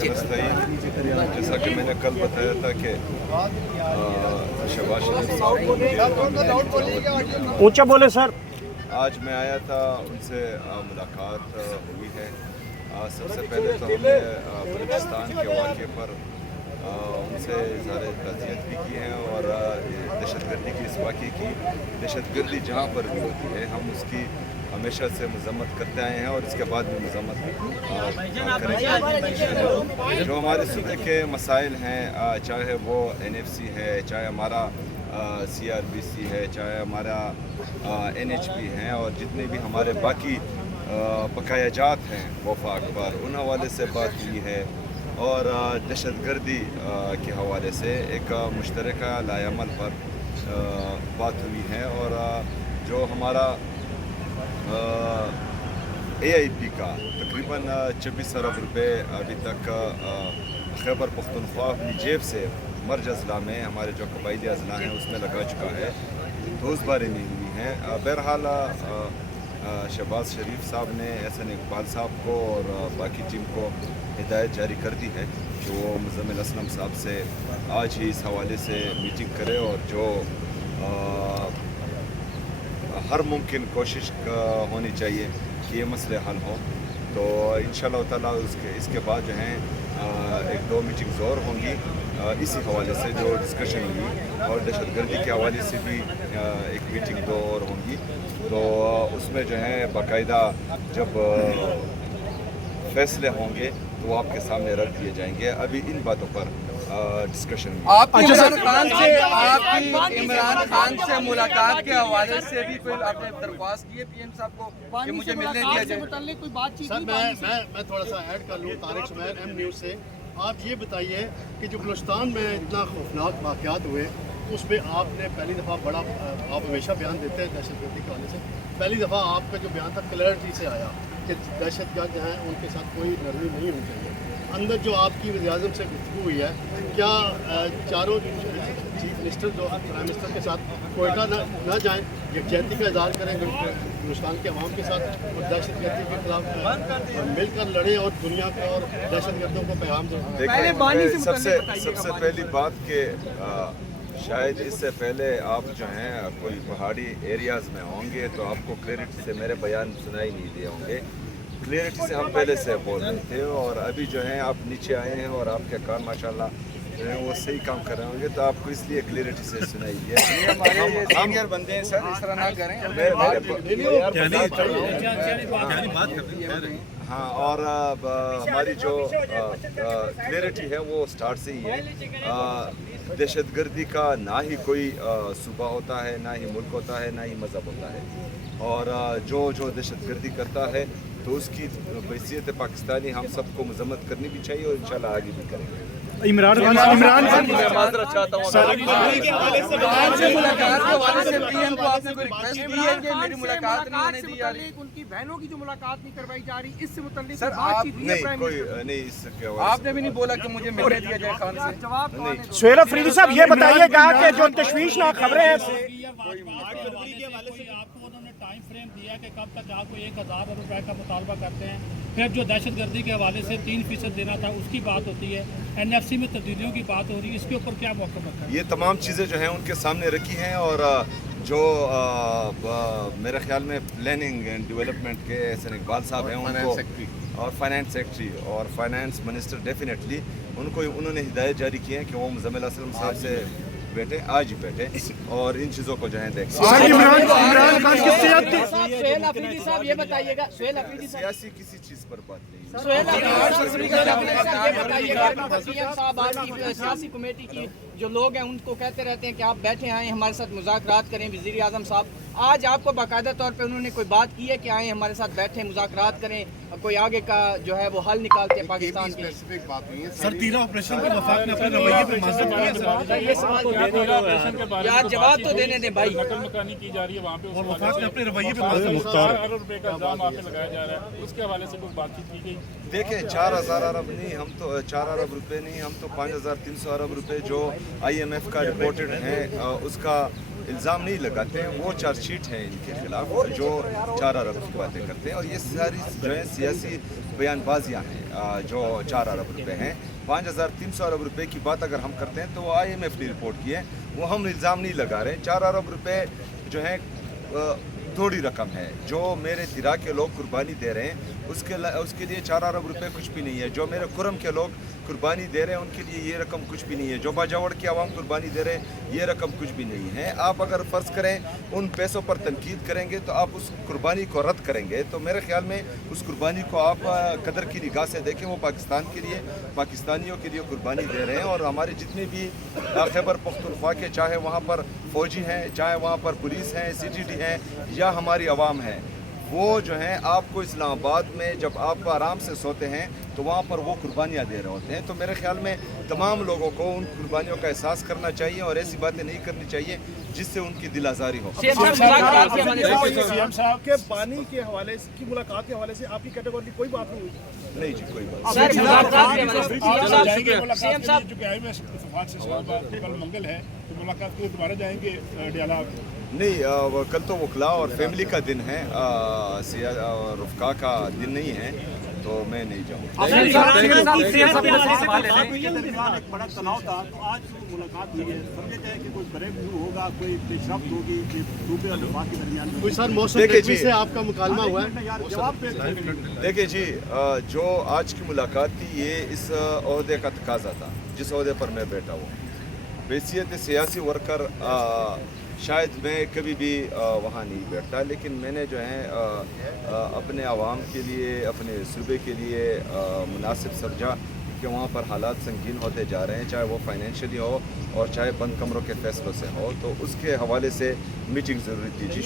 जैसा कि मैंने कल बताया था कि शहबाज शरीफ साहब ऊंचा बोले सर। आज मैं आया था, उनसे मुलाकात हुई है। सबसे पहले तो हमने बलूचिस्तान के वाक़े पर उनसे इज़हार ताज़ियत भी की है और दहशतगर्दी की इस वाक़े की दहशतगर्दी जहाँ पर भी होती है हम उसकी हमेशा से मज़म्मत करते आए हैं और इसके बाद भी मज़म्मत करेंगे। जो हमारे सूबे के मसाइल हैं, चाहे वो NFC है, चाहे हमारा CRBC है, चाहे हमारा NHP है और जितने भी हमारे बाकी बकायाजात हैं वफाक पर, उन हवाले से बात हुई है और दहशतगर्दी के हवाले से एक मुश्तरका लाएअमल पर बात हुई है। और जो हमारा AIP का तकरीबन 24 अरब रुपए अभी तक खैबर पख्तूनख्वा अपनी जेब से मर्ज अजला में हमारे जो कबायली अजला हैं उसमें लगा चुका है, तो उस बारे में हुई हैं। बहरहाल शहबाज शरीफ साहब ने एहसन इकबाल साहब को और बाकी टीम को हिदायत जारी कर दी है कि वो मुज़म्मिल असलम साहब से आज ही इस हवाले से मीटिंग करे और जो हर मुमकिन कोशिश होनी चाहिए कि ये मसले हल हों। तो इंशाअल्लाह ताला इसके बाद जो हैं 1-2 मीटिंग्स और होंगी इसी हवाले से जो डिस्कशन हुई, और दहशतगर्दी के हवाले से भी एक मीटिंग 2 और होंगी। तो उसमें जो है बाकायदा जब फैसले होंगे तो वो आपके सामने रख दिए जाएंगे। अभी इन बातों पर डिस्कशन आपकी इमरान खान से मुलाकात के हवाले से भी कोई आपने दरख्वास्त की है PM साहब को कि मुझे मिलने दिया जाए? कोई बातचीत? सर मैं थोड़ा सा ऐड कर लूँ तारिक सुमैर M न्यूज़ से। आप ये बताइए कि जो बलूचिस्तान में इतना खौफनाक वाक़यात हुए उस पर आपने पहली दफ़ा बड़ा, आप हमेशा बयान देते हैं दहशतगर्दी के हवाले से, पहली दफ़ा आपका जो बयान था क्लैरिटी से आया कि दहशतगर्द हैं उनके साथ कोई नरमी नहीं होनी चाहिए। अंदर जो आपकी वज़ीर-ए-आज़म से गुफ्तगू हुई है, क्या चारों चीफ मिनिस्टर जो प्राइम मिनिस्टर के साथ कोयटा ना जाएँ, यकजहती का इज़हार करें हिंदुस्तान के अवाम के साथ और दहशतगर्दी के खिलाफ मिलकर लड़ें और दुनिया को और दहशतगर्दों को पैगाम दें? सबसे पहली बात कि शायद इससे पहले आप जो हैं कोई पहाड़ी एरियाज़ में होंगे तो आपको क्लैरिटी से मेरे बयान सुनाई नहीं दिए होंगे। क्लैरिटी से हम पहले से बोल रहे थे और अभी जो है आप नीचे आए हैं और आपके कान माशाल्लाह जो है वो सही काम कर रहे होंगे, तो आपको इसलिए क्लैरिटी से सुनाई है। सीनियर बंदे हैं सर, इस तरह ना करें। हाँ, और हमारी जो क्लैरिटी है वो स्टार्ट से ही है। दहशतगर्दी का ना ही कोई सूबा होता है, ना ही मुल्क होता है, ना ही मज़हब होता है। और जो दहशतगर्दी करता है तो उसकी हैसियत पाकिस्तानी हम सबको मजम्मत करनी भी चाहिए और इंशाल्लाह आगे भी करेंगे। इमरान खान से मुलाकात के हवाले से PM को आपने कोई रिक्वेस्ट की है कि मेरी मुलाकात नहीं होने दी जा रही? उनकी बहनों की जो मुलाकात नहीं करवाई जा रही, इससे मुताल्लिक सर नहीं इसके आपने भी नहीं बोला कि मुझे मिलने दिया जाए खान से? जवाब सुहेल अफरीदी साहब ये बताइएगा कि जो तशवीशनाक खबरें हैं आपको उन्होंने टाइम फ्रेम दिया कि कब तक आपको 1000 अरब रुपए का मुतालबा करते हैं, फिर जो दहशतगर्दी के हवाले से 3% देना था उसकी बात होती है, NFC में तब्दीलियों की बात हो रही है, इसके ऊपर क्या मौक़िफ़ रखा है? ये तमाम चीज़ें जो हैं उनके सामने रखी हैं और जो मेरे ख्याल में प्लानिंग एंड डेवलपमेंट के एहसन इकबाल साहब हैं उनको और फाइनेंस सेक्रेटरी और फाइनेंस मिनिस्टर डेफिनेटली उन्होंने हिदायत जारी की है कि वो मुज़म्मिल असलम साहब से बैठे, आज ही बैठे और इन चीज़ों को जो है देखें। ये बताइएगा सियासी किसी चीज़ पर बात नहीं। सियासी कमेटी की जो लोग हैं उनको कहते रहते हैं कि आप बैठे आए हमारे साथ मुज़ाकरात करें। वज़ीर-ए-आज़म साहब आज आपको बाकायदा तौर पे उन्होंने कोई बात की है कि आए हमारे साथ बैठे मुज़ाकरात करें, कोई आगे का जो है वो हल निकालते हैं पाकिस्तान की? सर 13 ऑपरेशन के वफाक ने अपने रवैये पे यार जवाब तो देने दें भाई। नकल-मकानी की जा रही है वहाँ पे और वफाक ने अपने रवैये पे 4 अरब रुपए का इल्ज़ाम आप पे लगाया जा रहा है, उसके हवाले से कोई बातचीत की गई? देखें 4000 अरब नहीं, हम तो 4 अरब रुपए नहीं, हम तो 5300 अरब रुपए जो IMF का रिपोर्टेड है उसका इल्ज़ाम नहीं लगाते हैं, वो चार्जशीट है इनके खिलाफ जो 4 अरब की बातें करते हैं। और ये सारी जो है सियासी बयानबाजियाँ हैं जो 4 अरब रुपये हैं। 5300 अरब रुपए की बात अगर हम करते हैं तो वो IMF ने रिपोर्ट की है, वो हम इल्ज़ाम नहीं लगा रहे हैं। 4 अरब रुपए जो है थोड़ी रकम है, जो मेरे तिरा के लोग कुर्बानी दे रहे हैं उसके लिए 4 अरब रुपए कुछ भी नहीं है। जो मेरे कुरम के लोग कुर्बानी दे रहे हैं उनके लिए ये रकम कुछ भी नहीं है। जो बाजावड़ की आवाम कुर्बानी दे रहे हैं ये रकम कुछ भी नहीं है। आप अगर फ़र्ज़ करें उन पैसों पर तनकीद करेंगे तो आप उस कुर्बानी को रद्द करेंगे, तो मेरे ख्याल में उस कुर्बानी को आप कदर की निगाह से देखें। वो पाकिस्तान के लिए, पाकिस्तानियों के लिए कुर्बानी दे रहे हैं। और हमारे जितने भी खैबर पख्तूनख्वा के, चाहे वहाँ पर फ़ौजी हैं, चाहे वहाँ पर पुलिस हैं, CGD हैं या हमारी आवाम है, वो जो हैं आपको इस्लामाबाद में जब आप आराम से सोते हैं तो वहाँ पर वो कुर्बानियाँ दे रहे होते हैं। तो मेरे ख्याल में तमाम लोगों को उन कुर्बानियों का एहसास करना चाहिए और ऐसी बातें नहीं करनी चाहिए जिससे उनकी दिल आज़ारी हो। सीएम साहब के बानी के हवाले की मुलाकात के हवाले से आपकी कैटेगरी की कोई बात नहीं हुई? नहीं जी, कोई बात मंगल है तो मुलाकात के लिए दोबारा जाएंगे डियाला? नहीं, कल तो वकला और फैमिली का दिन है, रुफ़का का दिन नहीं है, तो मैं नहीं जाऊँगा। एक बड़ा तनाव था, तो आज मुलाकात हुई है, समझे जाए कि कोई ब्रेक थ्रू होगा, कोई पेशरफ्त होगी सूबे और वफाक के दरमियान? कोई सर मौसम से आपका मुकालमा हुआ है? जवाब देखिए जी, जो आज की मुलाकात थी ये इस ओहदे का तकाजा था जिस ओहदे पर मैं बैठा हूँ। हैसियत सियासी वर्कर शायद मैं कभी भी वहाँ नहीं बैठता, लेकिन मैंने जो है अपने आवाम के लिए, अपने सूबे के लिए मुनासिब समझा कि वहाँ पर हालात संगीन होते जा रहे हैं, चाहे वो फाइनेंशियली हो और चाहे बंद कमरों के फैसलों से हो, तो उसके हवाले से मीटिंग ज़रूरी थी। जी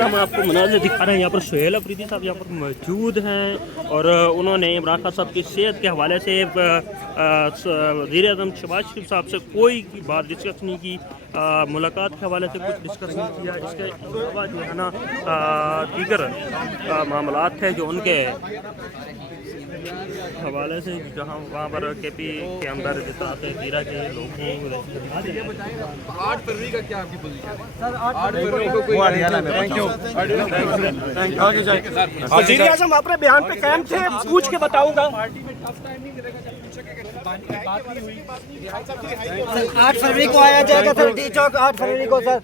हम आपको मनाज़िर दिखा रहे हैं, यहाँ पर सुहेल अफरीदी साहब यहाँ पर मौजूद हैं और उन्होंने इमरान खान साहब की सेहत के हवाले से वज़ीर-ए-आज़म शहबाज शरीफ साहब से कोई बात डिस्कस नहीं की, मुलाकात के हवाले से कुछ डिस्कस नहीं किया। इसके अलावा जो है ना दीगर मामलात थे जो उनके हवाले से, जहाँ वहाँ पर KP के अंदर जिताते जीरा के लोगों 8 फरवरी का क्या आपकी पोजीशन है सर? 8 फरवरी को कोई वज़ीर-ए-आज़म अपने बयान पे कायम थे, पूछ के बताऊंगा। 8 फरवरी को आया जाएगा सर, डी चौक 8 फरवरी को सर।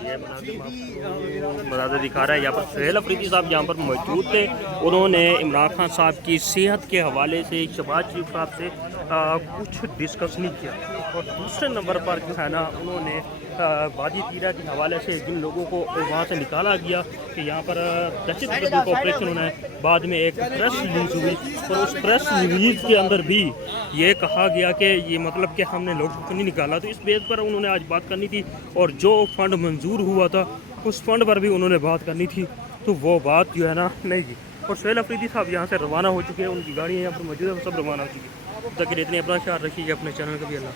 ये मनाज़िर दिखा रहा है, यहाँ पर सुहेल अफरीदी साहब यहाँ पर मौजूद थे। उन्होंने इमरान खान साहब की सेहत के हवाले से शहबाज शरीफ साहब से कुछ डिस्कस नहीं किया। और दूसरे नंबर पर जो है ना उन्होंने वादी तीरा के हवाले से जिन लोगों को वहाँ से निकाला गया कि यहाँ पर दहशतगर्दी का ऑपरेशन होना है, बाद में एक प्रेस रिलीज़ हुई और उस प्रेस रिलीज़ के अंदर भी ये कहा गया कि ये मतलब कि हमने लोगों को नहीं निकाला। तो इस बेस पर उन्होंने आज बात करनी थी और जो फंड मंजूर हुआ था उस फंड पर भी उन्होंने बात करनी थी, तो वो बात जो है ना नहीं की। और सुहेल अफरीदी साहब यहाँ से रवाना हो चुके हैं, उनकी गाड़ियाँ यहाँ पर मौजूद है, सब रवाना हो चुकी है। तक इतने अपना ख्याल रखिएगा, अपने चैनल का भी अल्लाह।